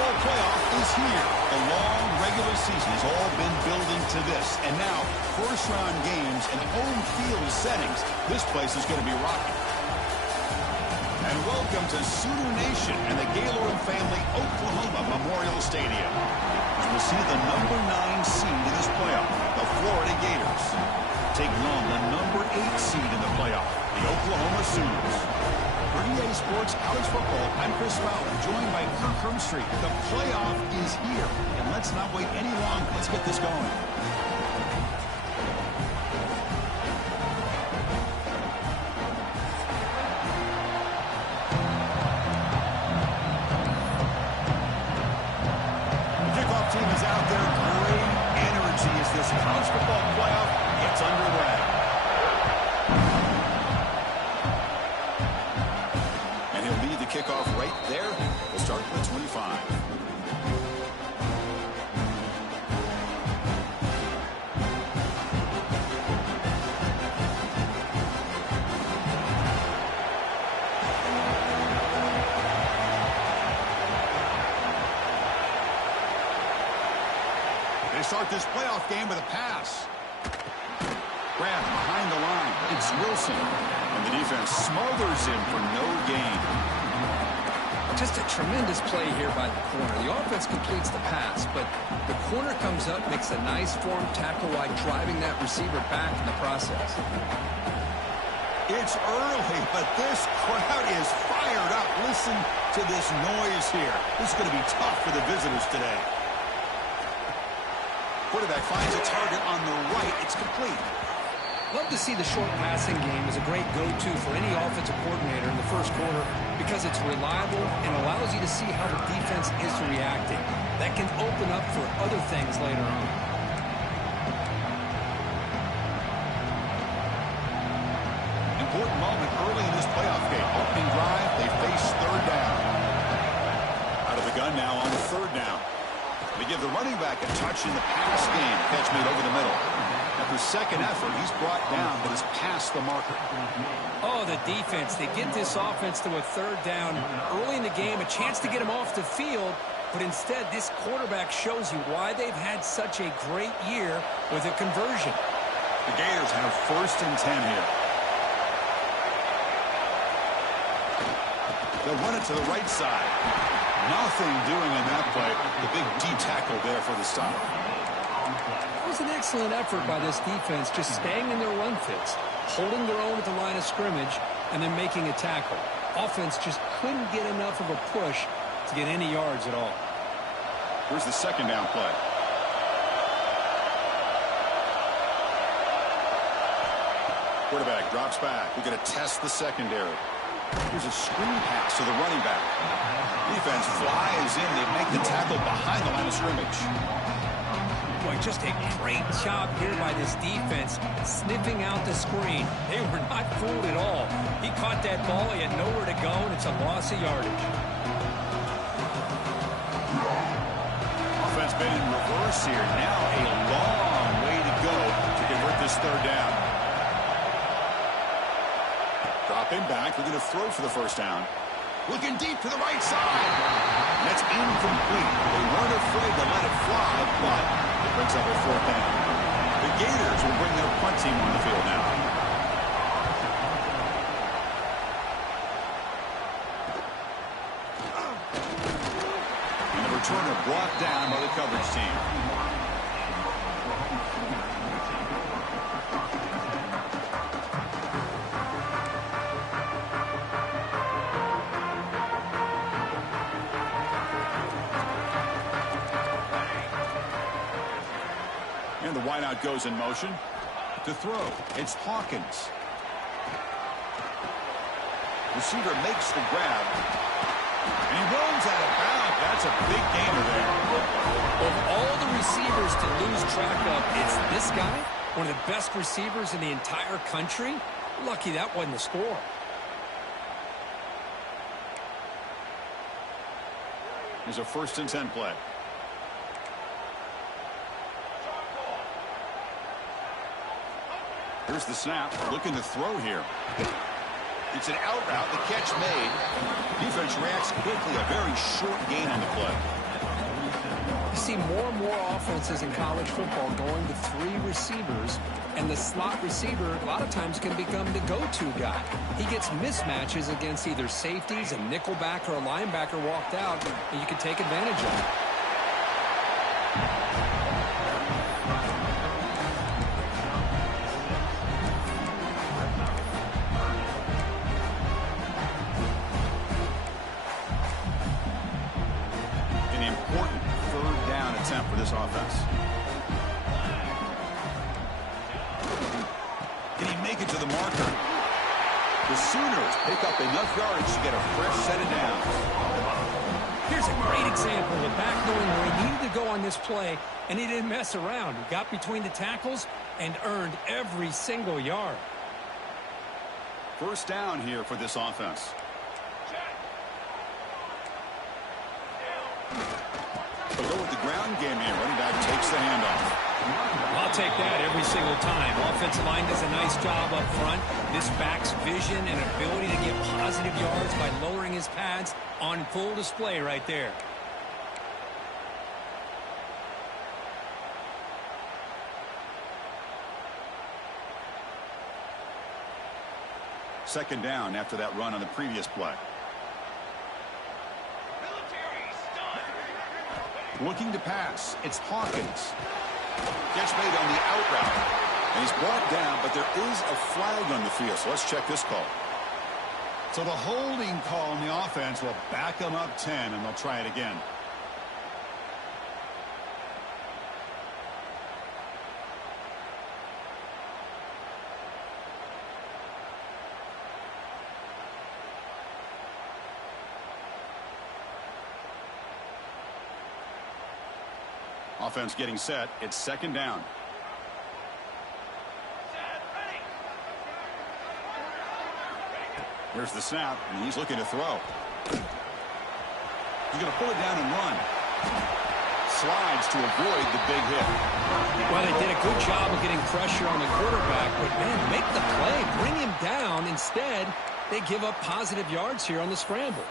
football playoff is here. The long regular season has all been building to this. And now, first-round games and home field settings. This place is going to be rocking. And welcome to Sooner Nation and the Gaylord family Oklahoma Memorial Stadium. As we'll see the number 9 seed in this playoff, the Florida Gators, taking on the number 8 seed in the playoff, the Oklahoma Sooners. For EA Sports College Football, I'm Chris Fowler, joined by Kirk Hermstreet. The playoff is here, and let's not wait any longer. Let's get this going. The kickoff team is out there. Great energy as this college football playoff gets underway. Kickoff right there. We'll start with the 25. They start this playoff game with a pass. Grab behind the line. It's Wilson. And the defense smothers him for no gain. Just a tremendous play here by the corner. The offense completes the pass, but the corner comes up, makes a nice form tackle while driving that receiver back in the process. It's early, but this crowd is fired up. Listen to this noise here. This is going to be tough for the visitors today. Quarterback finds a target on the right. It's complete. Love to see the short passing game as a great go-to for any offensive coordinator in the first quarter because it's reliable and allows you to see how the defense is reacting. That can open up for other things later on. Important moment early in this playoff game. Opening drive, they face third down. Out of the gun now on third down. They give the running back a touch in the pass game. Catch made over the middle. After second effort, he's brought down, but has passed the marker. Oh, the defense. They get this offense to a third down early in the game, a chance to get him off the field, but instead this quarterback shows you why they've had such a great year with a conversion. The Gators have 1st and 10 here. They'll run it to the right side. Nothing doing in that play. The big D tackle there for the stop. It was an excellent effort by this defense, just staying in their run fits, holding their own at the line of scrimmage, and then making a tackle. Offense just couldn't get enough of a push to get any yards at all. Here's the second down play. Quarterback drops back. We're going to test the secondary. Here's a screen pass to the running back. Defense flies in. They make the tackle behind the line of scrimmage. Boy, just a great job here by this defense, sniffing out the screen. They were not fooled at all. He caught that ball, he had nowhere to go, and it's a loss of yardage. Offense been in reverse here. Now a long way to go to convert this third down. Dropping back, we're going to throw for the first down. Looking deep to the right side. And that's incomplete. They weren't afraid to let it fly, but it brings up a fourth down. The Gators will bring their punt team on the field now. And the returner brought down by the coverage team. And the wideout goes in motion. To throw, it's Hawkins. Receiver makes the grab. And he runs out of bounds. That's a big gainer there. Of all the receivers to lose track of, it's this guy, one of the best receivers in the entire country. Lucky that wasn't the score. Here's a 1st and 10 play. Here's the snap. Looking to throw here. It's an out route. The catch made. Defense reacts quickly. A very short gain on the play. see more and more offenses in college football going to 3 receivers, and the slot receiver a lot of times can become the go-to guy. He gets mismatches against either safeties, a nickelback, or a linebacker walked out, and you can take advantage of it. For this offense. Can he make it to the marker? The Sooners pick up enough yards to get a fresh set of downs. Here's a great example of back knowing where he needed to go on this play, and he didn't mess around. He got between the tackles and earned every single yard. First down here for this offense. They'll go with the ground game here. Running back takes the handoff. I'll take that every single time. Offensive line does a nice job up front. This back's vision and ability to get positive yards by lowering his pads on full display right there. Second down after that run on the previous play. Looking to pass. It's Hawkins. Gets made on the out route. And he's brought down, but there is a flag on the field. So let's check this call. So the holding call on the offense will back them up 10, and they'll try it again. Offense getting set. It's second down. Here's the snap, and he's looking to throw. He's going to pull it down and run. Slides to avoid the big hit. Well, they did a good job of getting pressure on the quarterback, but, man, make the play. Bring him down. Instead, they give up positive yards here on the scramble.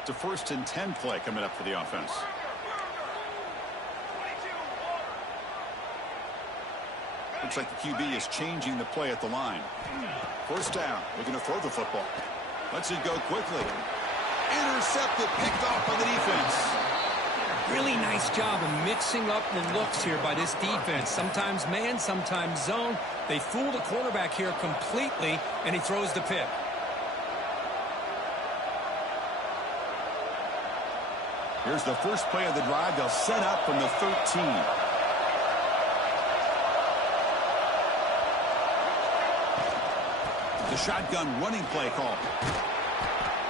It's a 1st and 10 play coming up for the offense. Looks like the QB is changing the play at the line. First down. Looking to throw the football. Lets it go quickly. Intercepted. Picked off by the defense. Really nice job of mixing up the looks here by this defense. Sometimes man, sometimes zone. They fool the quarterback here completely, and he throws the pick. Here's the first play of the drive. They'll set up from the 13. The shotgun running play call.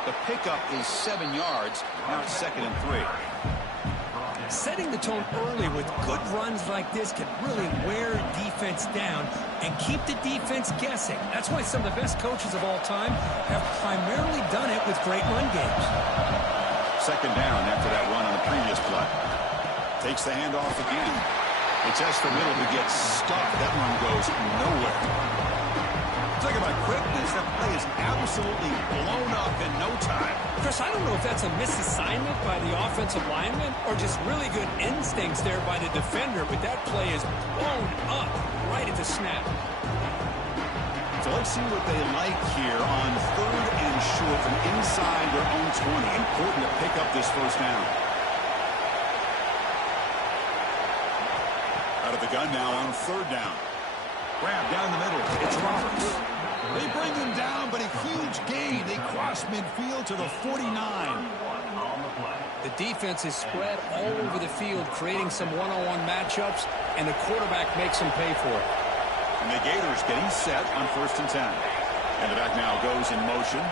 The pickup is 7 yards. Now it's 2nd and 3. Setting the tone early with good runs like this can really wear defense down and keep the defense guessing. That's why some of the best coaches of all time have primarily done it with great run games. Second down after that run on the previous play. Takes the handoff again. It's S for middle to get stuck. That run goes nowhere. Talk about quickness. That play is absolutely blown up in no time. Chris, I don't know if that's a misassignment by the offensive lineman or just really good instincts there by the defender, but that play is blown up right at the snap. So let's see what they like here on 3rd and short from inside their own 20. Important to pick up this first down. Out of the gun now on 3rd down. Grab down the middle. It's Roberts. They bring him down, but a huge gain. They cross midfield to the 49. The defense is spread all over the field, creating some one-on-one matchups, and the quarterback makes them pay for it. And the Gators getting set on 1st and 10. And the back now goes in motion.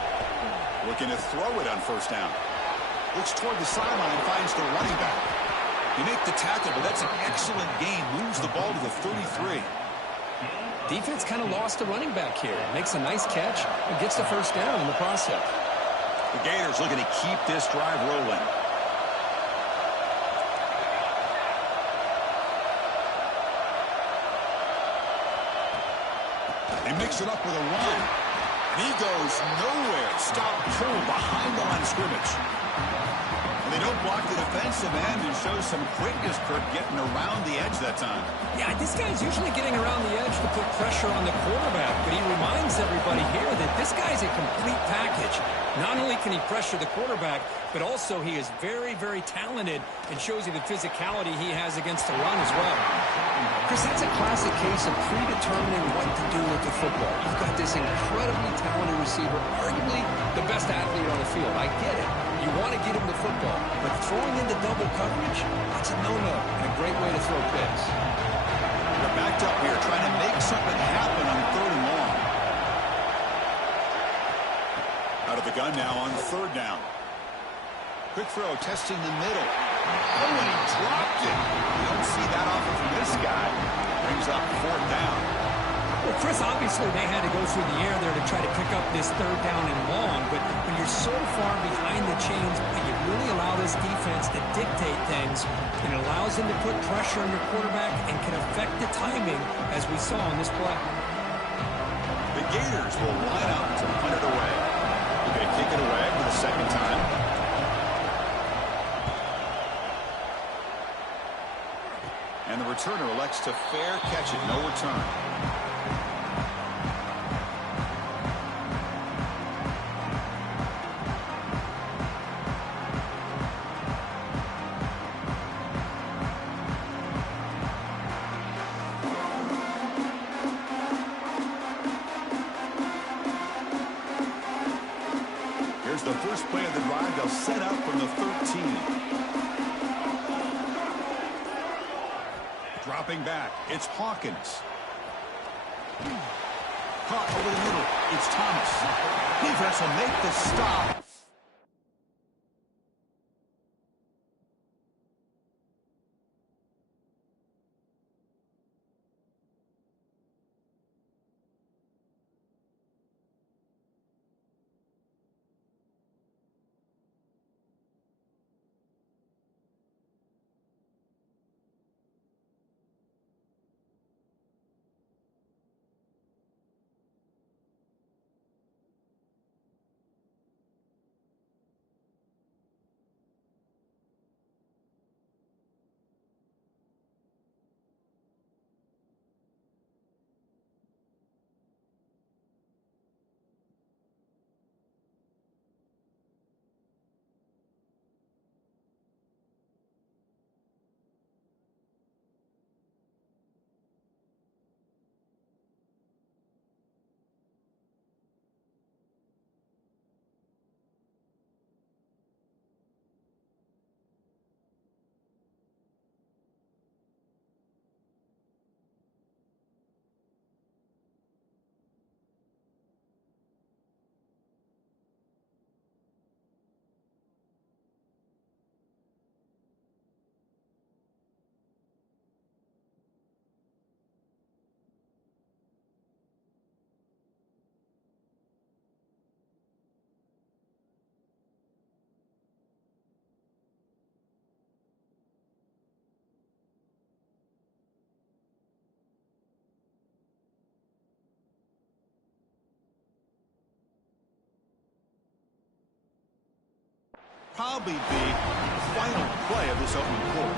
Looking to throw it on 1st down. Looks toward the sideline, finds the running back. You make the tackle, but that's an excellent gain. Moves the ball to the 33. Defense kind of lost the running back here. Makes a nice catch and gets the first down in the process. The Gators looking to keep this drive rolling. They mix it up with a run. He goes nowhere. Stop cold behind the line of scrimmage. And they don't block the defensive end and show some quickness for getting around the edge that time. Yeah, this guy's usually getting around the edge to put pressure on the quarterback, but he reminds everybody here that this guy's a complete package. Not only can he pressure the quarterback, but also he is very, very talented and shows you the physicality he has against the run as well. Chris, that's a classic case of predetermining what to do with the football. You've got this incredibly talented receiver, arguably the best athlete on the field. I get it. You want to get him the football, but throwing into double coverage, that's a no-no and a great way to throw picks. They're backed up here trying to make something happen on 3rd and long. Out of the gun now on 3rd down. Quick throw, testing the middle. Oh, and he dropped it. You don't see that often from this guy. Brings up 4th down. Well, Chris, obviously they had to go through the air there to try to pick up this 3rd down and long, but when you're so far behind the chains, you really allow this defense to dictate things, and it allows them to put pressure on your quarterback and can affect the timing, as we saw on this play. The Gators will line up to punt it away. They're going to kick it away for the 2nd time. And the returner elects to fair catch it, no return. Here's the first play of the drive. They'll set up from the 13. Dropping back, it's Hawkins. Caught over the middle, it's Thomas. Defense will make the stop. Probably the final play of this opening quarter.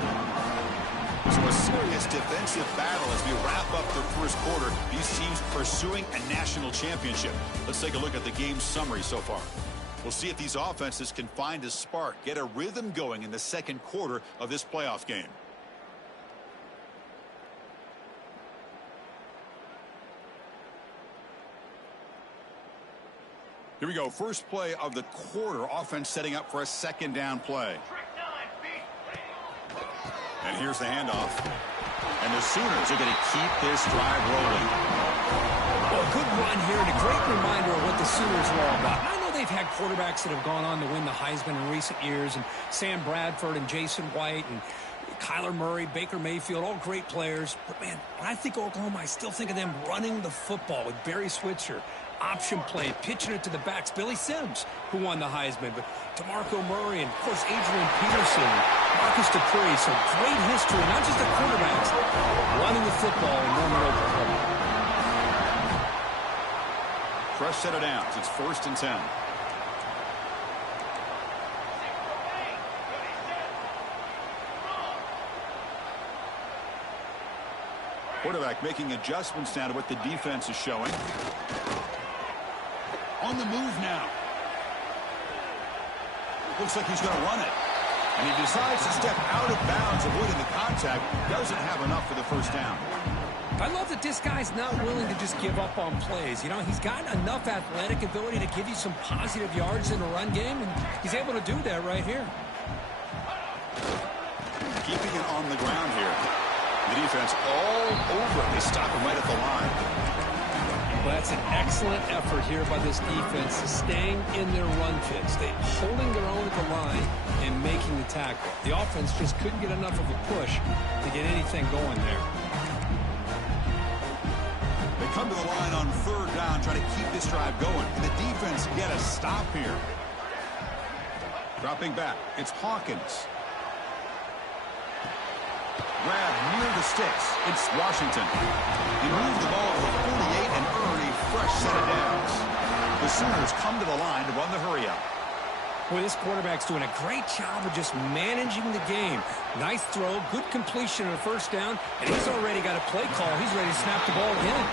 So a serious defensive battle as we wrap up the first quarter. These teams pursuing a national championship. Let's take a look at the game summary so far. We'll see if these offenses can find a spark, get a rhythm going in the second quarter of this playoff game. Here we go. First play of the quarter. Offense setting up for a 2nd down play. And here's the handoff. And the Sooners are going to keep this drive rolling. Well, good run here and a great reminder of what the Sooners are all about. I know they've had quarterbacks that have gone on to win the Heisman in recent years, and Sam Bradford and Jason White and Kyler Murray, Baker Mayfield, all great players. But, man, when I think Oklahoma, I still think of them running the football with Barry Switzer. Option play, pitching it to the backs. Billy Sims, who won the Heisman, but DeMarco Murray and, of course, Adrian Peterson, Marcus Dupree. So great history, not just the quarterbacks, running the football in Norman, Oklahoma. Fresh set of downs. It's 1st and 10. Quarterback making adjustments now to what the defense is showing. On the move now. Looks like he's going to run it. And he decides to step out of bounds, avoiding the contact. Doesn't have enough for the first down. I love that this guy's not willing to just give up on plays. You know, he's got enough athletic ability to give you some positive yards in the run game, and he's able to do that right here. Keeping it on the ground here. The defense all over it. They stop him right at the line. Well, that's an excellent effort here by this defense, staying in their run fits. They holding their own at the line and making the tackle. The offense just couldn't get enough of a push to get anything going there. They come to the line on 3rd down, trying to keep this drive going. Can the defense get a stop here? Dropping back, it's Hawkins. Grab near the sticks. It's Washington. He moved the ball to the 48 and earned a fresh set of downs. The Sooners come to the line to run the hurry up. Boy, this quarterback's doing a great job of just managing the game. Nice throw, good completion on the 1st down, and he's already got a play call. He's ready to snap the ball again.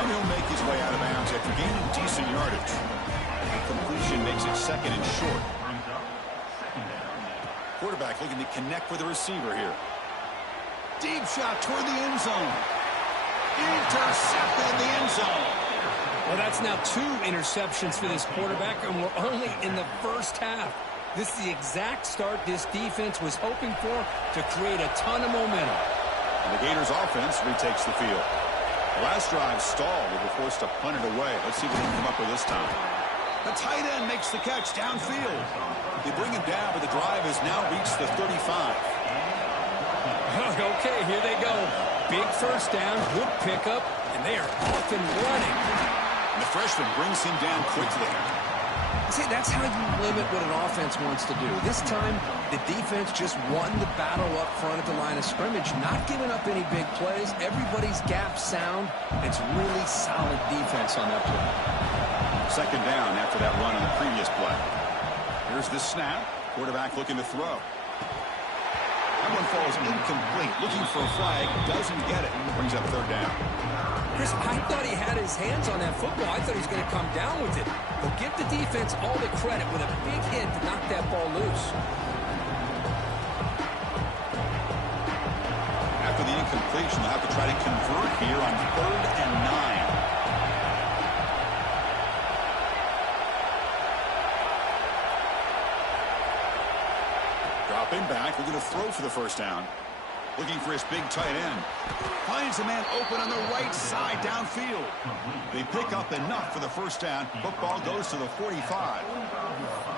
And he'll make his way out of bounds after gaining decent yardage. Completion makes it 2nd and short. Quarterback looking to connect with the receiver here. Deep shot toward the end zone. Intercepted in the end zone. Well, that's now 2 interceptions for this quarterback, and we're only in the 1st half. This is the exact start this defense was hoping for to create a ton of momentum. And the Gators offense retakes the field. The last drive stalled. They were forced to punt it away. Let's see what they can come up with this time. The tight end makes the catch downfield. They bring him down, but the drive has now reached the 35. Okay, here they go. Big 1st down, good pickup, and they are off and running. And the freshman brings him down quickly. See, that's how you limit what an offense wants to do. This time, the defense just won the battle up front at the line of scrimmage, not giving up any big plays. Everybody's gap sound. It's really solid defense on that play. 2nd down after that run in the previous play. Here's the snap. Quarterback looking to throw. That one falls incomplete. Looking for a flag. Doesn't get it. Brings up 3rd down. Chris, I thought he had his hands on that football. I thought he was going to come down with it. But give the defense all the credit with a big hit to knock that ball loose. After the incompletion, they'll have to try to convert here on 3rd and 9. Dropping back, looking to throw for the 1st down. Looking for his big tight end. Finds a man open on the right side downfield. They pick up enough for the 1st down. Football goes to the 45.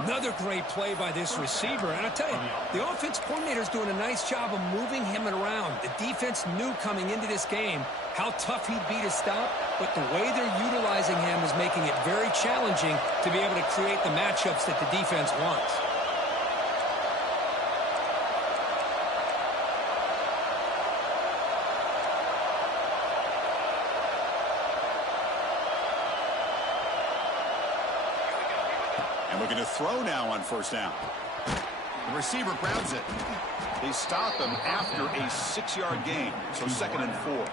Another great play by this receiver. And I tell you, the offense coordinator's doing a nice job of moving him around. The defense knew coming into this game how tough he'd be to stop, but the way they're utilizing him is making it very challenging to be able to create the matchups that the defense wants. Looking to throw now on 1st down. The receiver grabs it. They stop him after a 6-yard gain. So 2nd and 4.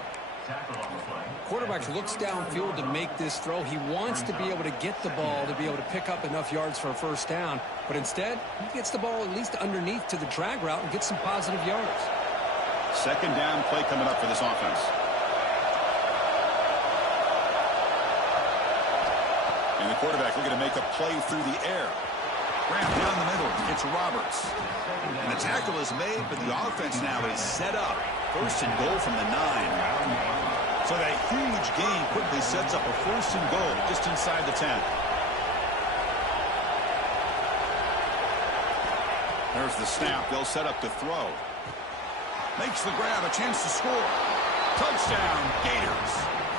Quarterback looks downfield to make this throw. He wants to be able to get the ball to be able to pick up enough yards for a 1st down. But instead, he gets the ball at least underneath to the drag route and gets some positive yards. 2nd down play coming up for this offense. And the quarterback looking to make a play through the air. Grab down the middle. It's Roberts. And the tackle is made, but the offense now is set up. 1st and goal from the 9. So that huge gain quickly sets up a 1st and goal just inside the 10. There's the snap. They'll set up to throw. Makes the grab, a chance to score. Touchdown, Gators,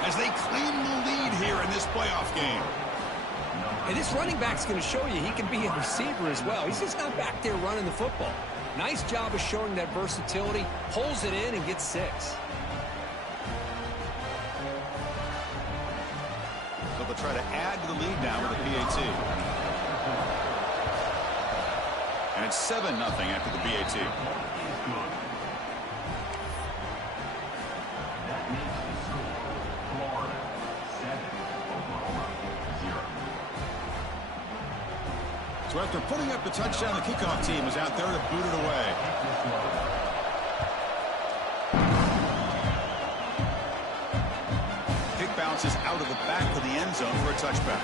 as they claim the lead here in this playoff game. And this running back's going to show you he can be a receiver as well. He's just not back there running the football. Nice job of showing that versatility. Pulls it in and gets 6. So the try to add to the lead now with a PAT. And it's 7-0 after the PAT. So after putting up the touchdown, the kickoff team is out there to boot it away. Kick bounces out of the back of the end zone for a touchback.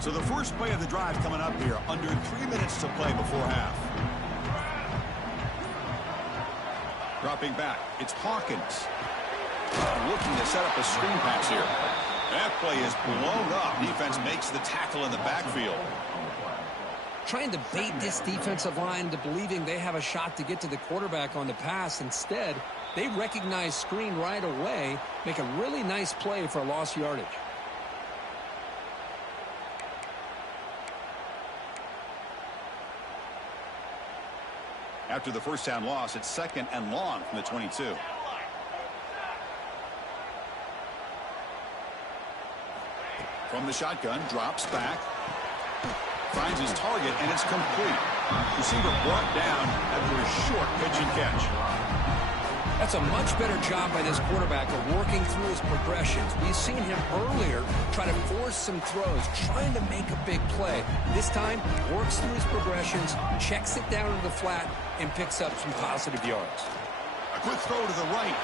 So the first play of the drive coming up here, under 3 minutes to play before half. Dropping back, it's Hawkins. Looking to set up a screen pass here. That play is blown up. Defense makes the tackle in the backfield. Trying to bait this defensive line into believing they have a shot to get to the quarterback on the pass. Instead, they recognize screen right away, make a really nice play for a lost yardage. After the first down loss, it's 2nd and long from the 22. From the shotgun, drops back. Finds his target, and it's complete. Receiver brought down after a short pitch and catch. That's a much better job by this quarterback of working through his progressions. We've seen him earlier try to force some throws, trying to make a big play. This time, works through his progressions, checks it down to the flat, and picks up some positive yards. A quick throw to the right.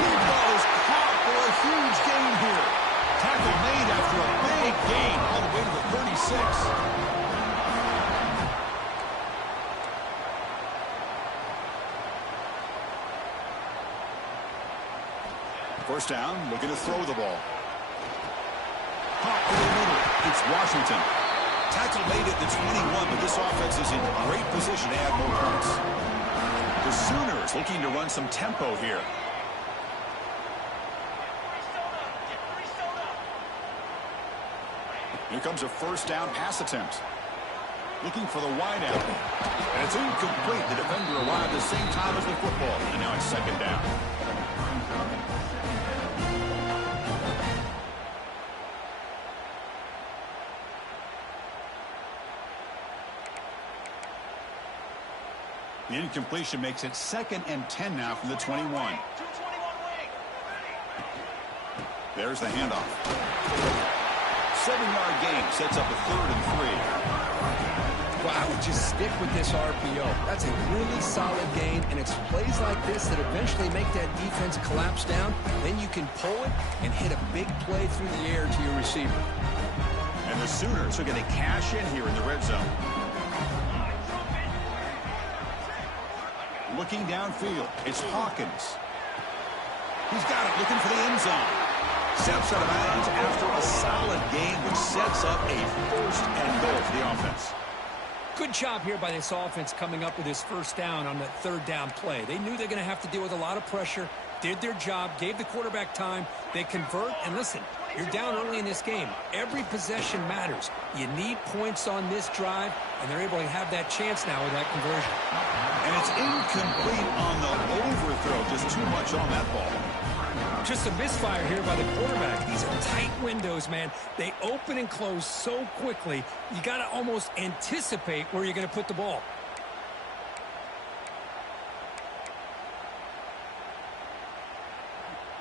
Deep ball is caught for a huge gain here. Tackle made after a big gain all the way to the 36. First down, looking to throw the ball. Hot in the middle. It's Washington. Tackle made at the 21, but this offense is in great position to add more points. The Sooners looking to run some tempo here. Here comes a first down pass attempt. Looking for the wideout. And it's incomplete. The defender arrived at the same time as the football. And now it's 2nd down. The incompletion makes it 2nd and 10 now from the 21. There's the handoff. 7-yard gain sets up a 3rd and 3. Well, I would just stick with this RPO. That's a really solid gain, and it's plays like this that eventually make that defense collapse down. Then you can pull it and hit a big play through the air to your receiver. And the Sooners are going to cash in here in the red zone. Looking downfield, it's Hawkins. He's got it, looking for the end zone. Steps out of bounds after a solid gain, which sets up a 1st and goal for the offense. Good job here by this offense coming up with this first down on that 3rd down play. They knew they're going to have to deal with a lot of pressure, did their job, gave the quarterback time. They convert, and listen, you're down early in this game. Every possession matters. You need points on this drive, and they're able to have that chance now with that conversion. And it's incomplete on the overthrow. Just too much on that ball. Just a misfire here by the quarterback. These are tight windows, man. They open and close so quickly, you got to almost anticipate where you're going to put the ball.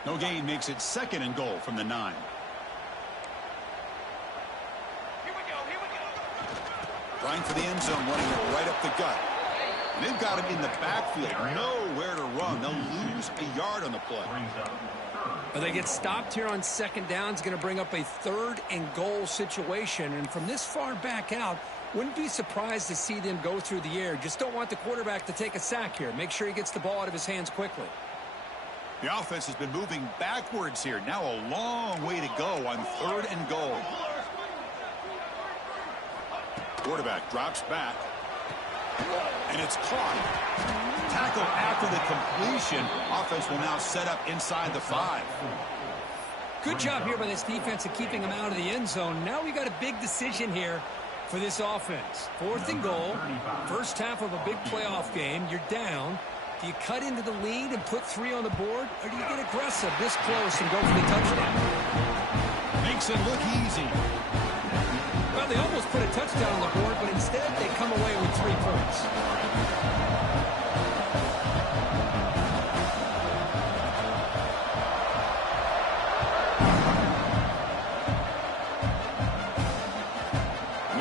No gain makes it 2nd and goal from the 9. Here we go. Trying for the end zone, running it right up the gut. And they've got him in the backfield. Nowhere to run. They'll lose a yard on the play. Well, they get stopped here on 2nd down. It's going to bring up a 3rd and goal situation. And from this far back out, wouldn't be surprised to see them go through the air. Just don't want the quarterback to take a sack here. Make sure he gets the ball out of his hands quickly. The offense has been moving backwards here. Now a long way to go on 3rd and goal. Quarterback drops back. And it's caught. Tackle after the completion. Offense will now set up inside the 5. Good job here by this defense of keeping them out of the end zone. Now we got a big decision here for this offense. 4th and goal. First half of a big playoff game. You're down. Do you cut into the lead and put 3 on the board? Or do you get aggressive this close and go for the touchdown? Makes it look easy. Well, they almost put a touchdown on the board, but instead they come away with 3 points.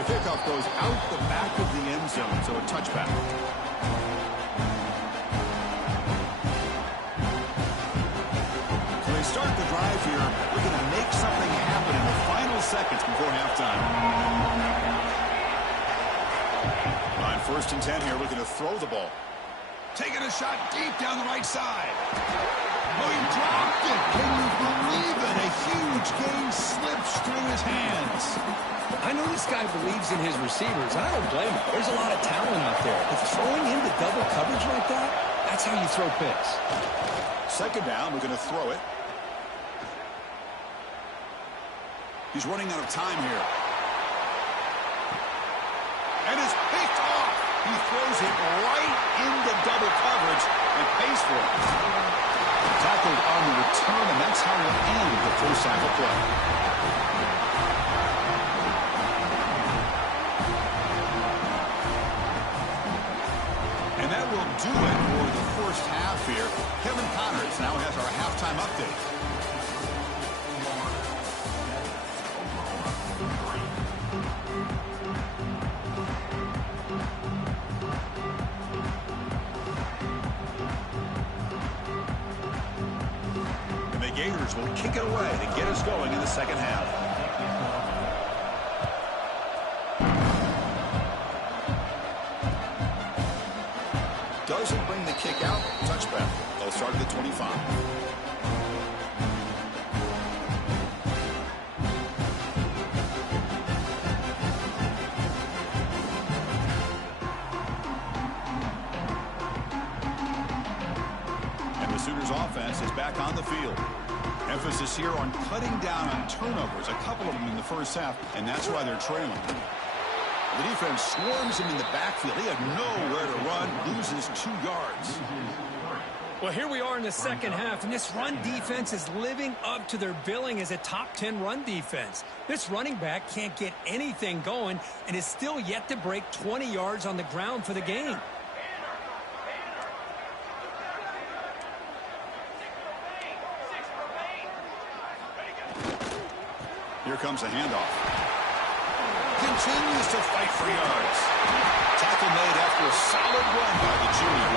Kickoff goes out the back of the end zone, so a touchback. So they start the drive here, looking to make something happen in the final seconds before halftime. On 1st and 10 here, looking to throw the ball. Taking a shot deep down the right side. Oh, he dropped it. Can you believe it? A huge gain slips through his hands. I know this guy believes in his receivers. I don't blame him. There's a lot of talent out there. But throwing into double coverage like that, that's how you throw picks. 2nd down, we're going to throw it. He's running out of time here. And it's picked off. He throws it right into double coverage and pays for it. Tackled on the return, and that's how we'll end the first half of play. And that will do it for the first half here. Kevin Connors now has our halftime update. And the Gators will kick it away to get us going in the second half. Doesn't bring the kick out. Touchback. They'll start at the 25. And the Sooners offense is back on the field. Emphasis here on cutting down on turnovers, a couple of them in the first half, and that's why they're trailing. The defense swarms him in the backfield. He had nowhere to run, loses 2 yards. Well, here we are in the second half, and this run defense is living up to their billing as a top 10 run defense. This running back can't get anything going and is still yet to break 20 yards on the ground for the game. Here comes a handoff. Continues to fight for yards. Tackle made after a solid run by the junior.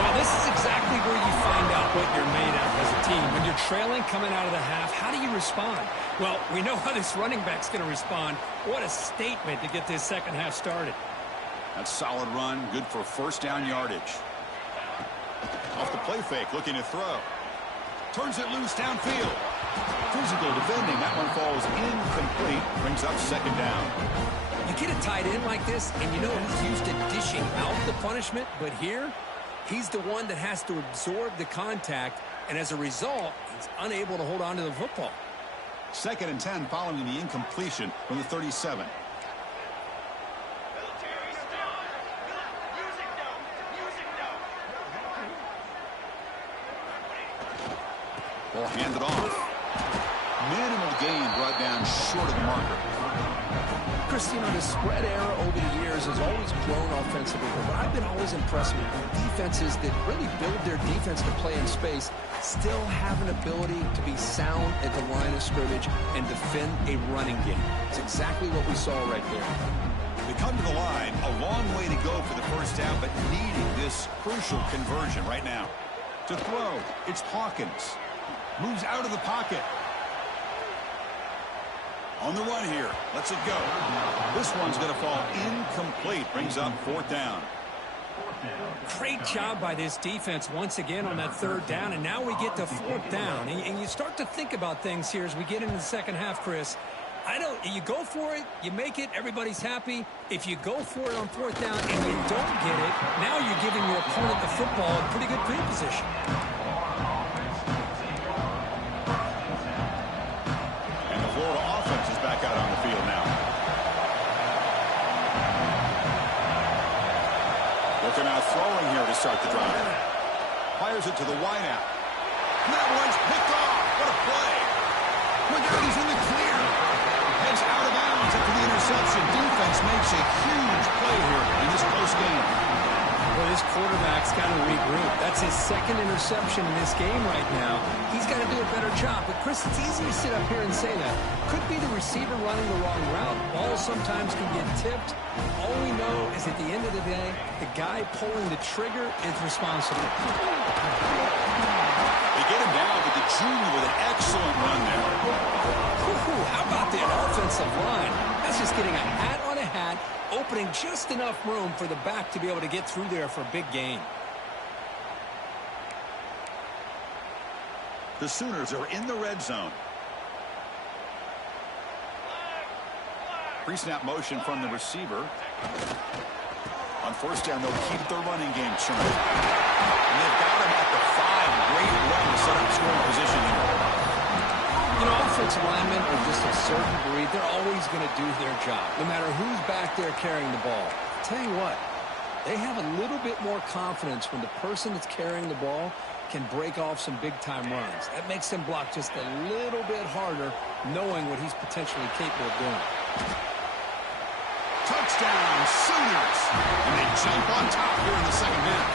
Well, this is exactly where you find out what you're made of as a team. When you're trailing coming out of the half, how do you respond? Well, we know how this running back's going to respond. What a statement to get this second half started. That's solid run, good for first down yardage. Off the play fake, looking to throw. Turns it loose downfield. Physical defending. That one falls incomplete. Brings up second down. You get a tight end like this, and you know he's used to dishing out the punishment, but here, he's the one that has to absorb the contact, and as a result, he's unable to hold on to the football. 2nd and 10 following the incompletion from the 37. Ball handed off. Minimal gain brought down short of the marker. Chris, you know, the spread era over the years has always grown offensively, but I've been always impressed with defenses that really build their defense to play in space, still have an ability to be sound at the line of scrimmage and defend a running game. It's exactly what we saw right there. They come to the line, a long way to go for the first down, but needing this crucial conversion right now. To throw, it's Hawkins. Moves out of the pocket. On the run here. Lets it go. This one's going to fall incomplete. Brings up 4th down. Great job by this defense once again on that 3rd down, and now we get to 4th down. And you start to think about things here as we get into the second half, Chris. You go for it, you make it, everybody's happy. If you go for it on 4th down and you don't get it, now you're giving your opponent the football in pretty good field position. throwing here to start the drive. Fires it to the wideout. And that one's picked off. What a play. Look out, he's in the clear. Heads out of bounds after the interception. Defense makes a huge play here in this close game. Well, this quarterback's got to regroup. That's his second interception in this game right now. He's got to do a better job. But, Chris, it's easy to sit up here and say that. Could be the receiver running the wrong route. Balls sometimes can get tipped. All we know is at the end of the day, the guy pulling the trigger is responsible. They get him down with the junior with an excellent run there. Ooh, how about that offensive line? That's just getting a hat on a hat, opening just enough room for the back to be able to get through there for a big gain. The Sooners are in the red zone. Pre-snap motion from the receiver. On first down, they'll keep their running game churning. And they've got him at the 5. Great run to set up scoring position here. You know, offensive linemen are just a certain breed. They're always going to do their job, no matter who's back there carrying the ball. I'll tell you what, they have a little bit more confidence when the person that's carrying the ball can break off some big-time runs. That makes them block just a little bit harder, knowing what he's potentially capable of doing. Touchdown, Sooners! And they jump on top here in the second half.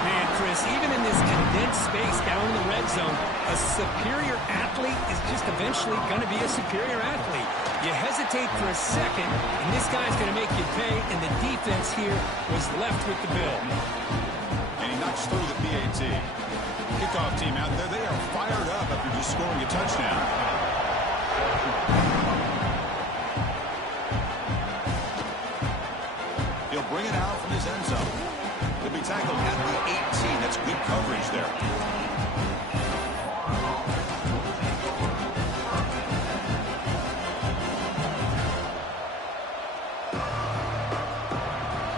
Man, Chris, even in this condensed space down in the red zone, a superior athlete is just eventually going to be a superior athlete. You hesitate for a second, and this guy's going to make you pay, and the defense here was left with the bill. And he knocks through the PAT. Kickoff team out there, they are fired up after just scoring a touchdown. He'll bring it out from his end zone. He'll be tackled at the 18. That's good coverage there.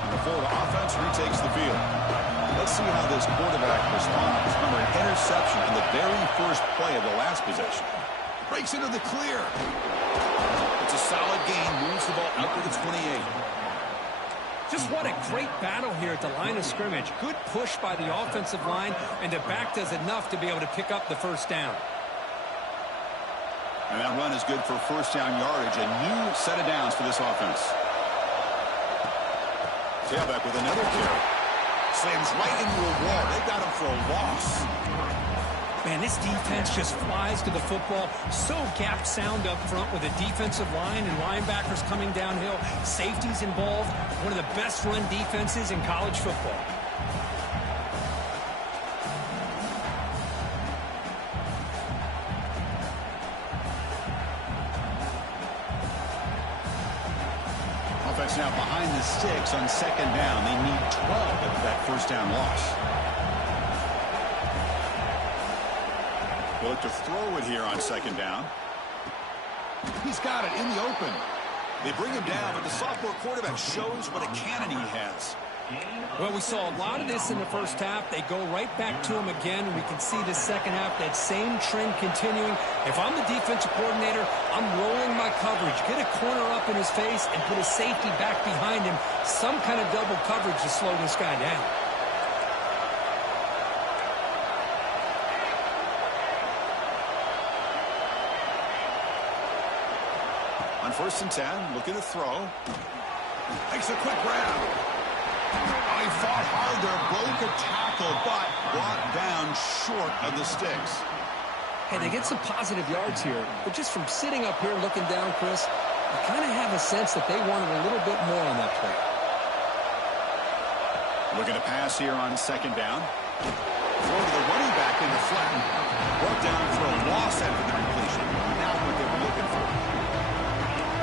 And the Florida offense retakes the field. Let's see how this quarterback responds. Remember, an interception on the very first play of the last possession. Breaks into the clear. It's a solid gain. Moves the ball out to the 28. Just what a great battle here at the line of scrimmage. Good push by the offensive line, and the back does enough to be able to pick up the first down. And that run is good for first down yardage. A new set of downs for this offense. Tailback with another carry. Slams right into a wall. They got him for a loss. Man, this defense just flies to the football. So gap sound up front with a defensive line and linebackers coming downhill. Safeties involved. One of the best run defenses in college football. Offense now behind the sticks on second down. They need 12 after that first down loss. We'll look to throw it here on second down. He's got it in the open. They bring him down, but the sophomore quarterback shows what a cannon he has. Well, we saw a lot of this in the first half. They go right back to him again, and we can see the second half, that same trend continuing. If I'm the defensive coordinator, I'm rolling my coverage. Get a corner up in his face and put a safety back behind him. Some kind of double coverage to slow this guy down. On first and 10, looking to throw. Makes a quick grab. He fought hard there, broke a tackle, but brought down short of the sticks. Hey, they get some positive yards here, but just from sitting up here looking down, Chris, I kind of have a sense that they wanted a little bit more on that play. Looking to pass here on second down. Throw to the running back in the flat. Brought down for a loss after the completion. Not what they were looking for.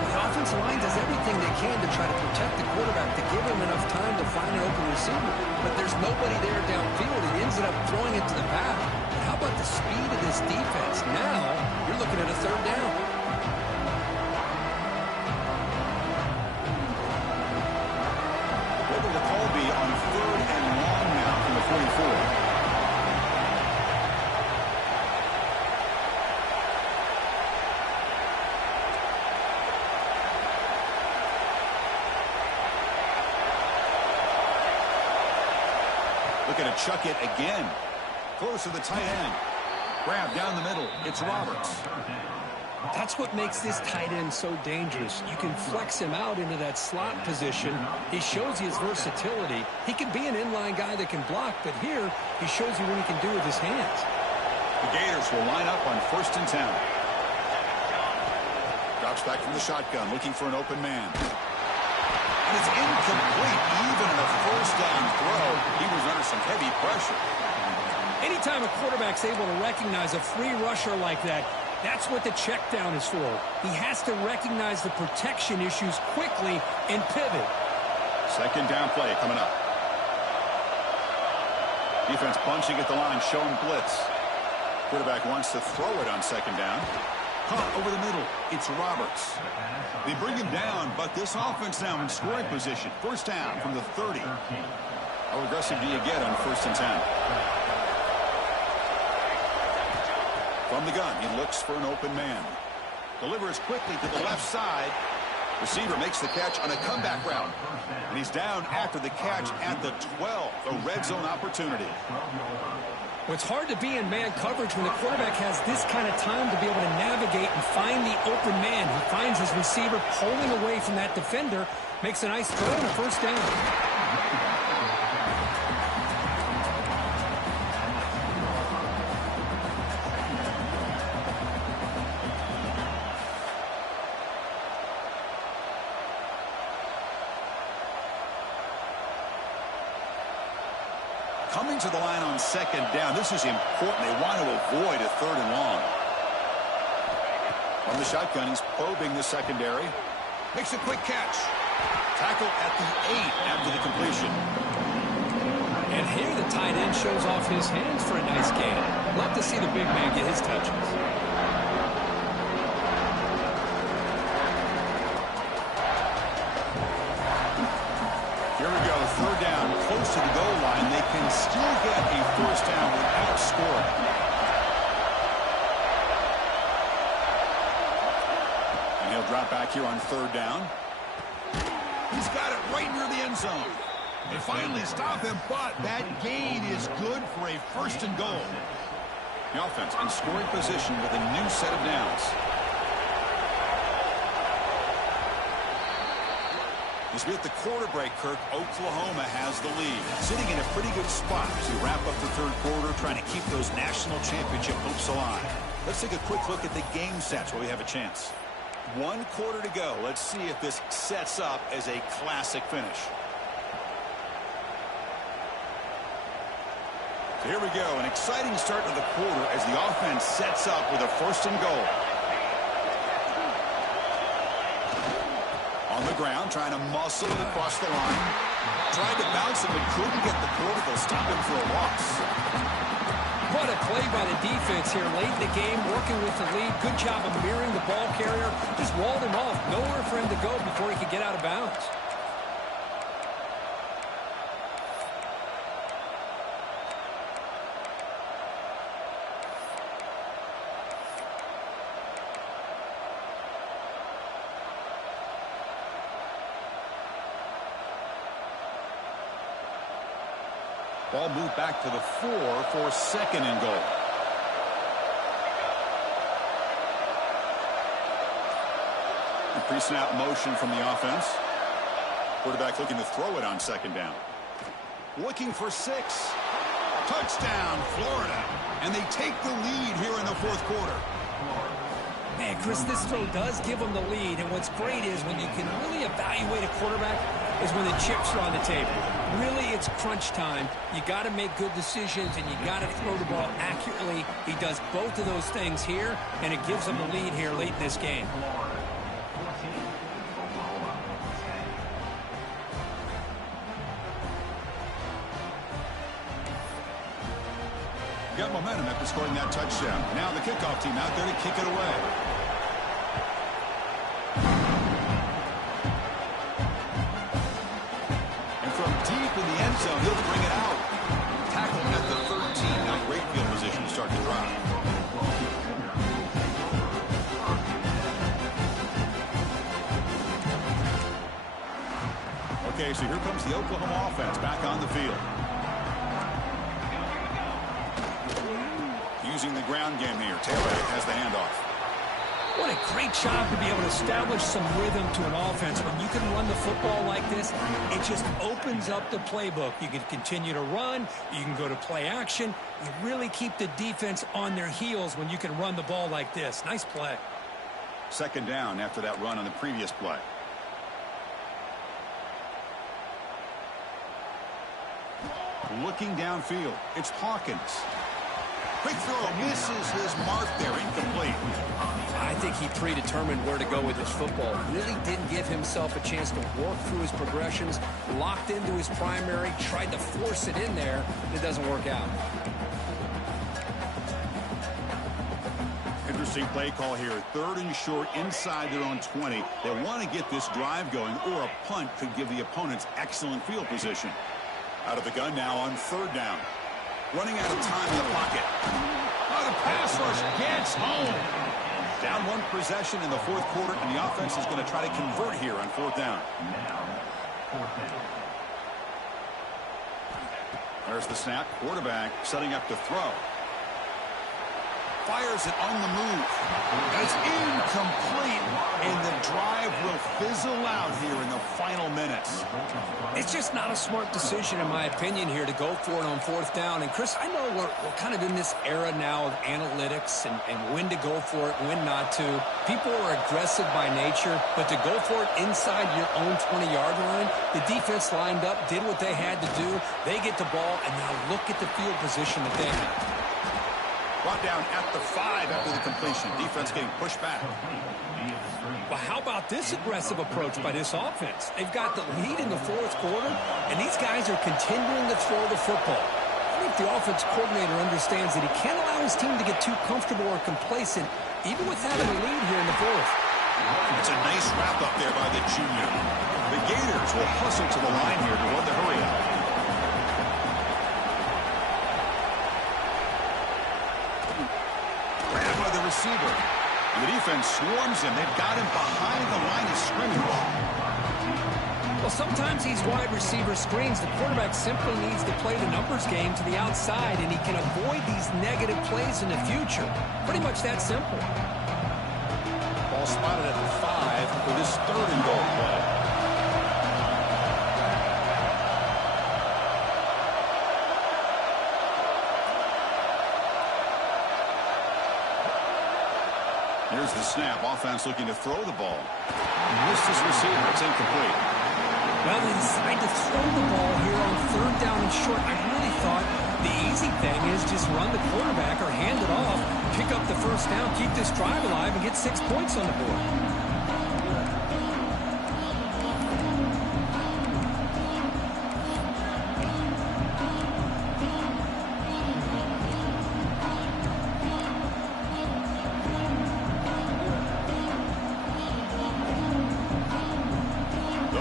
The offensive line does everything they can to try to protect the quarterback, to give him enough time to find an open receiver. But there's nobody there downfield. He ends up throwing it to the back. But how about the speed of this defense? Now, you're looking at a third down. What will the call be on third and long now from the 44? looking to chuck it again. Throws to the tight end. Grab down the middle. It's Roberts. That's what makes this tight end so dangerous. You can flex him out into that slot position. He shows you his versatility. He can be an inline guy that can block, but here he shows you what he can do with his hands. The Gators will line up on 1st and 10. Drops back from the shotgun, looking for an open man. And it's incomplete. Even in a 1st down throw, he was under some heavy pressure. Anytime a quarterback's able to recognize a free rusher like that, that's what the check down is for. He has to recognize the protection issues quickly and pivot. 2nd down play coming up. Defense bunching at the line, showing blitz. Quarterback wants to throw it on 2nd down. Caught over the middle. It's Roberts. They bring him down, but this offense now in scoring position. 1st down from the 30. How aggressive do you get on 1st and 10? From the gun, he looks for an open man. Delivers quickly to the left side. Receiver makes the catch on a comeback route. And he's down after the catch at the 12. A red zone opportunity. Well, it's hard to be in man coverage when the quarterback has this kind of time to be able to navigate and find the open man. He finds his receiver pulling away from that defender, makes a nice throw and a 1st down. Coming to the line on 2nd down. This is important. They want to avoid a 3rd and long. From the shotgun, he's probing the secondary. Makes a quick catch. Tackle at the 8 after the completion. And here the tight end shows off his hands for a nice gain. Love to see the big man get his touches. Here we go, 3rd down, close to the goal line. They can still get a 1st down without scoring. And he'll drop back here on 3rd down. He's got it right near the end zone. They finally stop him, but that gain is good for a 1st and goal. The offense in scoring position with a new set of downs. As we hit the quarter break, Kirk, Oklahoma has the lead. Sitting in a pretty good spot as we wrap up the 3rd quarter, trying to keep those national championship hopes alive. Let's take a quick look at the game stats while we have a chance. 1 quarter to go. Let's see if this sets up as a classic finish. So here we go. An exciting start to the quarter as the offense sets up with a 1st and goal. On the ground, trying to muscle it across the line. Tried to bounce it, but couldn't get the quarter. They'll stop him for a loss. What a play by the defense here late in the game, working with the lead. Good job of mirroring the ball carrier. Just walled him off. Nowhere for him to go before he could get out of bounds. Ball moved back to the 4 for 2nd and goal. And pre-snap motion from the offense. Quarterback looking to throw it on 2nd down. Looking for 6. Touchdown, Florida. And they take the lead here in the 4th quarter. Man, Chris, this throw does give them the lead, and what's great is when you can really evaluate a quarterback is when the chips are on the table. Really, it's crunch time. You got to make good decisions, and you got to throw the ball accurately. He does both of those things here, and it gives them the lead here late in this game. Got momentum after scoring that touchdown. Now the kickoff team out there to kick it away. And from deep in the end zone, he'll bring it out. Tackle at the 13. Now great field position to start the drive. Okay, so here comes the Oklahoma offense back on the field. using the ground game here. Taylor has the handoff. What a great job to be able to establish some rhythm to an offense. When you can run the football like this, it just opens up the playbook. You can continue to run. You can go to play action. You really keep the defense on their heels when you can run the ball like this. Nice play. Second down after that run on the previous play. Looking downfield, it's Hawkins. Quick throw, misses his mark there, incomplete. I think he predetermined where to go with his football. Really didn't give himself a chance to work through his progressions, locked into his primary, tried to force it in there, and it doesn't work out. Interesting play call here. Third and short inside their own 20. They want to get this drive going, or a punt could give the opponents excellent field position. Out of the gun now on third down. Running out of time in the pocket. Oh, the pass rush gets home. Down one possession in the fourth quarter, and the offense is going to try to convert here on fourth down. There's the snap. Quarterback setting up to throw. Fires it on the move. It's incomplete, and the drive will fizzle out here in the final minutes. It's just not a smart decision, in my opinion, here to go for it on fourth down. And, Chris, I know we're kind of in this era now of analytics and when to go for it, when not to. People are aggressive by nature, but to go for it inside your own 20-yard line, the defense lined up, did what they had to do. They get the ball, and now look at the field position that they have. Brought down at the 5 after the completion. Defense getting pushed back. Well, how about this aggressive approach by this offense? They've got the lead in the fourth quarter, and these guys are continuing to throw the football. I think the offense coordinator understands that he can't allow his team to get too comfortable or complacent, even with having a lead here in the fourth. It's a nice wrap up there by the junior. The Gators will hustle to the line here to run the hurry out. Receiver. The defense swarms him. They've got him behind the line of scrimmage. Well, sometimes these wide receiver screens, the quarterback simply needs to play the numbers game to the outside, and he can avoid these negative plays in the future. Pretty much that simple. Ball spotted at the 5 for this third and goal play. Here's the snap. Offense looking to throw the ball. Missed his receiver. It's incomplete. Well, they decide to throw the ball here on third down and short. I really thought the easy thing is just run the quarterback or hand it off, pick up the first down, keep this drive alive, and get 6 points on the board.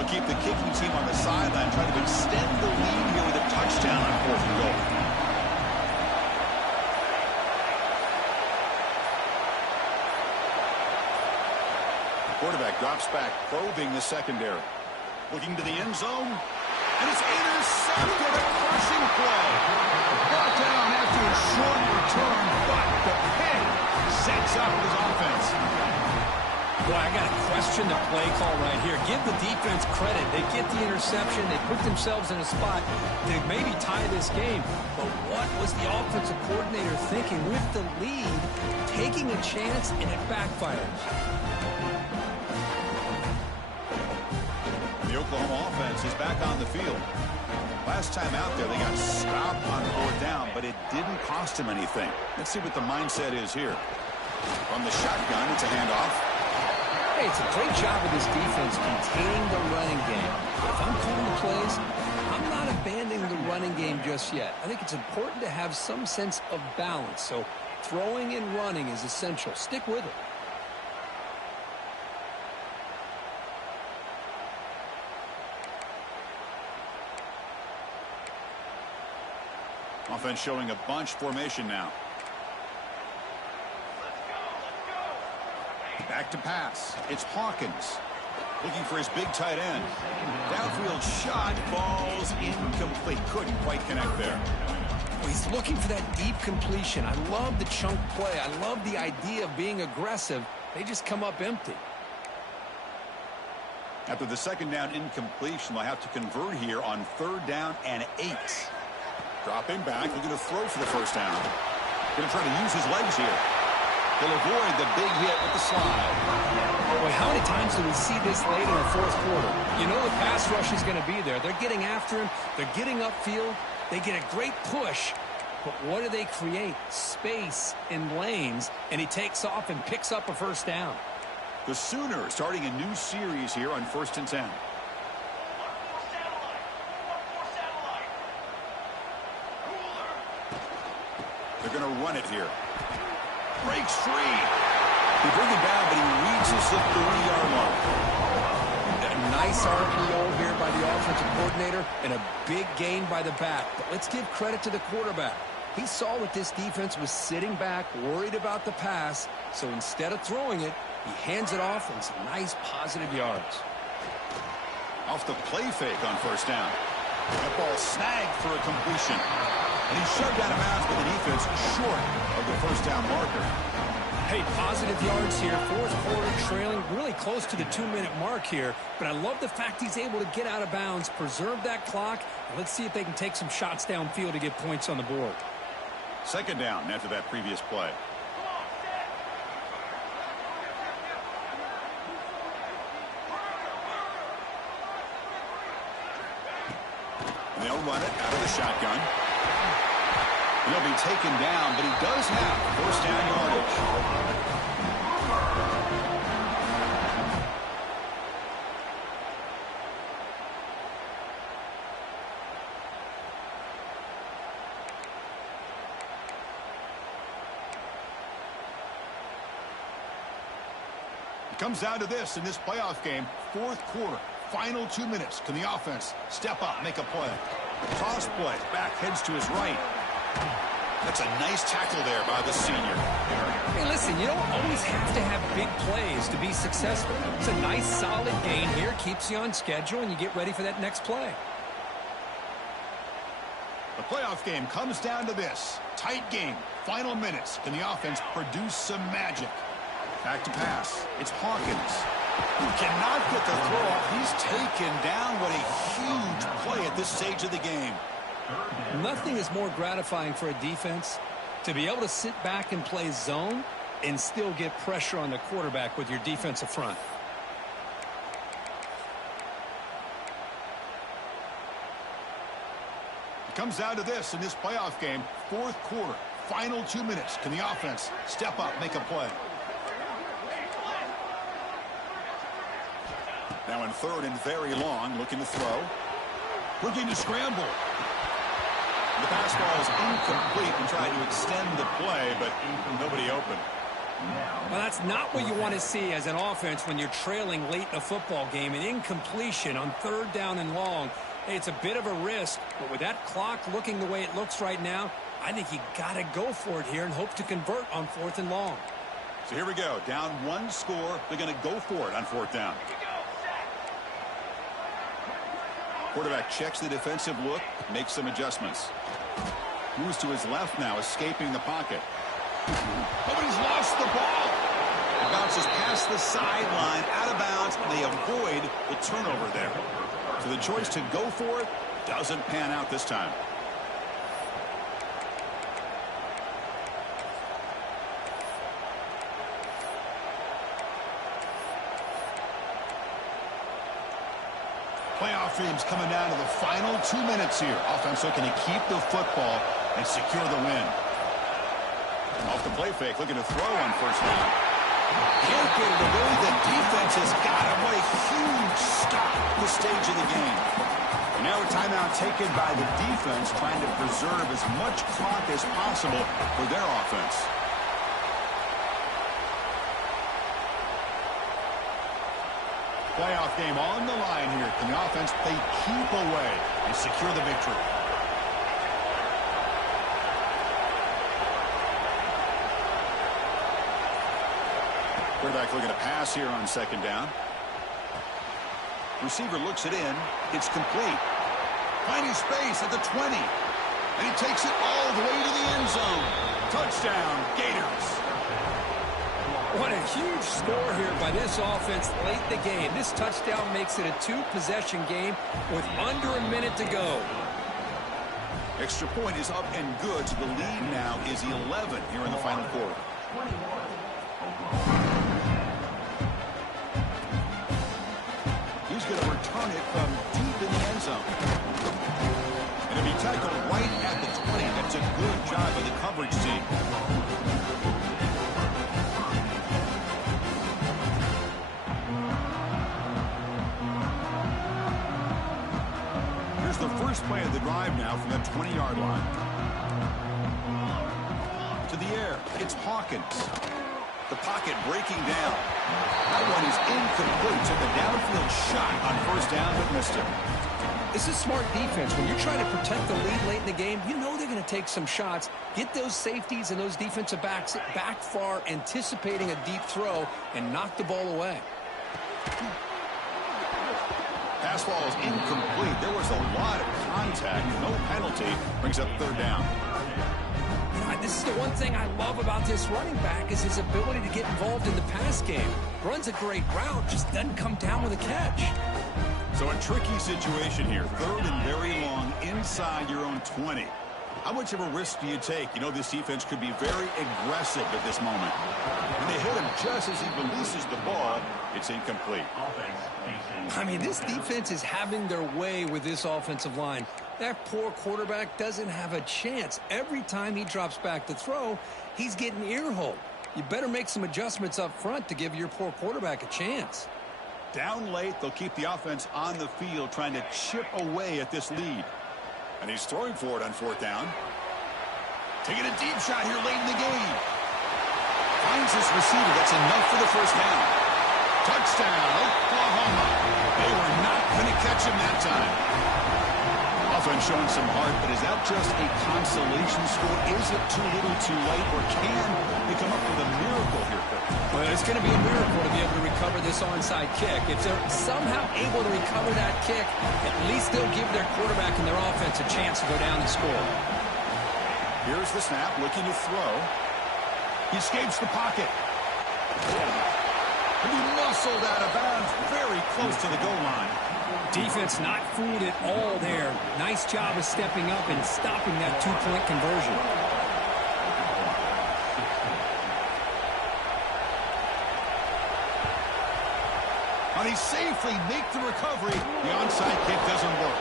Keep the kicking team on the sideline, trying to extend the lead here with a touchdown on fourth and goal. The quarterback drops back, probing the secondary. Looking to the end zone, and it's intercepted. A crushing play. Brought down after a short return, but the pick sets up his offense. Boy, I got to question the play call right here. Give the defense credit. They get the interception. They put themselves in a spot to maybe tie this game. But what was the offensive coordinator thinking with the lead, taking a chance, and it backfires? The Oklahoma offense is back on the field. Last time out there, they got stopped on fourth down, but it didn't cost him anything. Let's see what the mindset is here. From the shotgun, it's a handoff. Hey, it's a great job of this defense containing the running game. But if I'm calling the plays, I'm not abandoning the running game just yet. I think it's important to have some sense of balance. So throwing and running is essential. Stick with it. Offense showing a bunch formation now. Back to pass. It's Hawkins. Looking for his big tight end. Downfield shot. Falls incomplete. Couldn't quite connect there. He's looking for that deep completion. I love the chunk play. I love the idea of being aggressive. They just come up empty. After the second down incompletion, they'll have to convert here on 3rd down and 8. Dropping back, looking to throw for the first down. Going to try to use his legs here. He'll avoid the big hit with the slide. Boy, how many times do we see this late in the 4th quarter? You know the pass rush is going to be there. They're getting after him. They're getting upfield. They get a great push. But what do they create? Space in lanes. And he takes off and picks up a first down. The Sooners starting a new series here on 1st and 10. They're going to run it here. Breaks free. He brings it down, but he reaches the 30-yard line. A nice RPO here by the offensive coordinator and a big gain by the back. But let's give credit to the quarterback. He saw that this defense was sitting back, worried about the pass. So instead of throwing it, he hands it off and some nice positive yards. Off the play fake on 1st down. That ball snagged for a completion. And he's shoved out of bounds by the defense short of the 1st down marker. Hey, positive yards here. 4th quarter trailing really close to the 2-minute mark here. But I love the fact he's able to get out of bounds, preserve that clock, and let's see if they can take some shots downfield to get points on the board. 2nd down after that previous play. And they'll run it out of the shotgun. And he'll be taken down, but he does have 1st down yardage. It comes down to this in this playoff game, 4th quarter. Final 2 minutes. Can the offense step up, make a play? Toss play. Back heads to his right. That's a nice tackle there by the senior. Hey, listen, you don't always have to have big plays to be successful. It's a nice, solid gain here. Keeps you on schedule, and you get ready for that next play. The playoff game comes down to this. Tight game. Final minutes. Can the offense produce some magic? Back to pass. It's Hawkins. Who cannot get the throw up. He's taken down. What a huge play at this stage of the game. Nothing is more gratifying for a defense to be able to sit back and play zone and still get pressure on the quarterback with your defensive front. It comes down to this in this playoff game. 4th quarter. Final 2 minutes. Can the offense step up, make a play? Now in 3rd and very long, looking to throw. Looking to scramble. The pass ball is incomplete and trying to extend the play, but nobody open. Well, that's not what you want to see as an offense when you're trailing late in a football game. An incompletion on 3rd down and long. Hey, it's a bit of a risk, but with that clock looking the way it looks right now, I think you got to go for it here and hope to convert on 4th and long. So here we go. Down 1 score. They're going to go for it on 4th down. Quarterback checks the defensive look, makes some adjustments. Moves to his left now, escaping the pocket. Nobody's lost the ball. It bounces past the sideline, out of bounds, and they avoid the turnover there. So the choice to go for it doesn't pan out this time. Playoff dreams coming down to the final 2 minutes here. Offense looking to keep the football and secure the win. Off the play fake, looking to throw on 1st down. Can't get it away. The defense has got him. What a huge stop at this stage of the game. And now a timeout taken by the defense, trying to preserve as much clock as possible for their offense. Playoff game on the line here. Can the offense play keep away and secure the victory? Quarterback looking to pass here on 2nd down. Receiver looks it in. It's complete. Finding space at the 20. And he takes it all the way to the end zone. Touchdown, Gators. What a huge score here by this offense late in the game. This touchdown makes it a two-possession game with under a minute to go. Extra point is up and good, so the lead now is 11 here in the final quarter. He's going to return it from deep in the end zone. And it'll be tackled right at the 20. That's a good job by the coverage team. Here's the first play of the drive now from the 20-yard line. To the air, it's Hawkins. The pocket breaking down. That one is incomplete. Took a downfield shot on first down, but missed it. This is smart defense. When you're trying to protect the lead late in the game, you know they're going to take some shots, get those safeties and those defensive backs back far, anticipating a deep throw, and knock the ball away. Pass ball is incomplete. There was a lot of contact. No penalty. Brings up third down. This is the one thing I love about this running back is his ability to get involved in the pass game. Runs a great route, just doesn't come down with a catch. So a tricky situation here. Third and very long inside your own 20. How much of a risk do you take? You know, this defense could be very aggressive at this moment. When they hit him just as he releases the ball, it's incomplete. I mean, this defense is having their way with this offensive line. That poor quarterback doesn't have a chance. Every time he drops back to throw, he's getting ear-holed. You better make some adjustments up front to give your poor quarterback a chance. Down late, they'll keep the offense on the field trying to chip away at this lead. And he's throwing for it on fourth down. Taking a deep shot here late in the game. Finds his receiver. That's enough for the first down. Touchdown, Oklahoma. They were not going to catch him that time. Offense showing some heart, but is that just a consolation score? Is it too little too late, or can they come up with a miracle here, Coach? Well, it's going to be a miracle to be able to recover this onside kick. If they're somehow able to recover that kick, at least they'll give their quarterback and their offense a chance to go down and score. Here's the snap, looking to throw. He escapes the pocket. And he muscled out of bounds, very close to the goal line. Defense not fooled at all there. Nice job of stepping up and stopping that two-point conversion. And he safely makes the recovery. The onside kick doesn't work.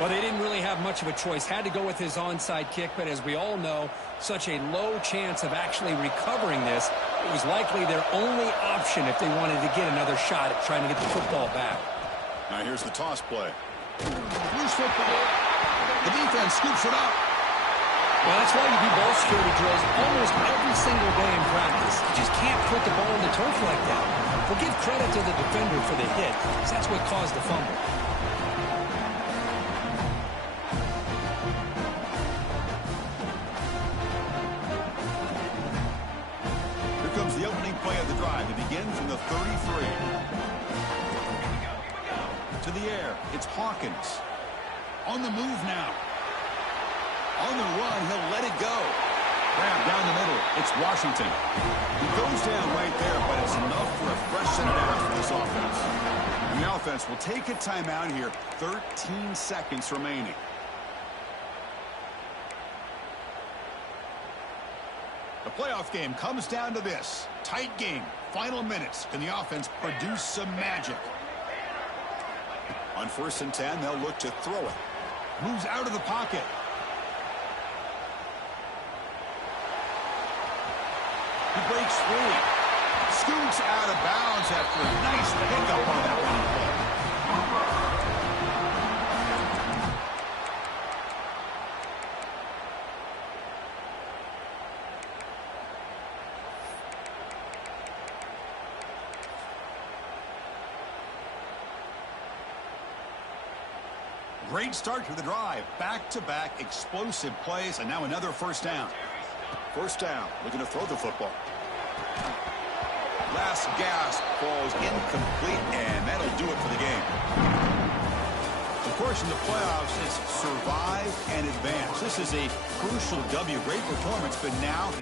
Well, they didn't really have much of a choice. Had to go with his onside kick, but as we all know, such a low chance of actually recovering this. It was likely their only option if they wanted to get another shot at trying to get the football back. Now here's the toss play. Loose football. The defense scoops it up. Well, that's why you do ball security drills almost every single day in practice. You just can't put the ball in the turf like that. We'll give credit to the defender for the hit, because that's what caused the fumble. Here comes the opening play of the drive. It begins from the 33. To the air, it's Hawkins. On the move now. On the run, he'll let it go. Grab down the middle, it's Washington. He goes down right there, but it's enough for a fresh set of downs for this offense. And the offense will take a timeout here. 13 seconds remaining. The playoff game comes down to this. Tight game, final minutes. Can the offense produce some magic? On 1st and 10, they'll look to throw it. Moves out of the pocket. He breaks free. Scoots out of bounds after a nice pickup on that running play. Great start to the drive. Back-to-back explosive plays, and now another first down. First down, looking to throw the football. Last gasp falls incomplete, and that'll do it for the game. Of course, in the playoffs, it's survive and advance. This is a crucial W. Great performance, but now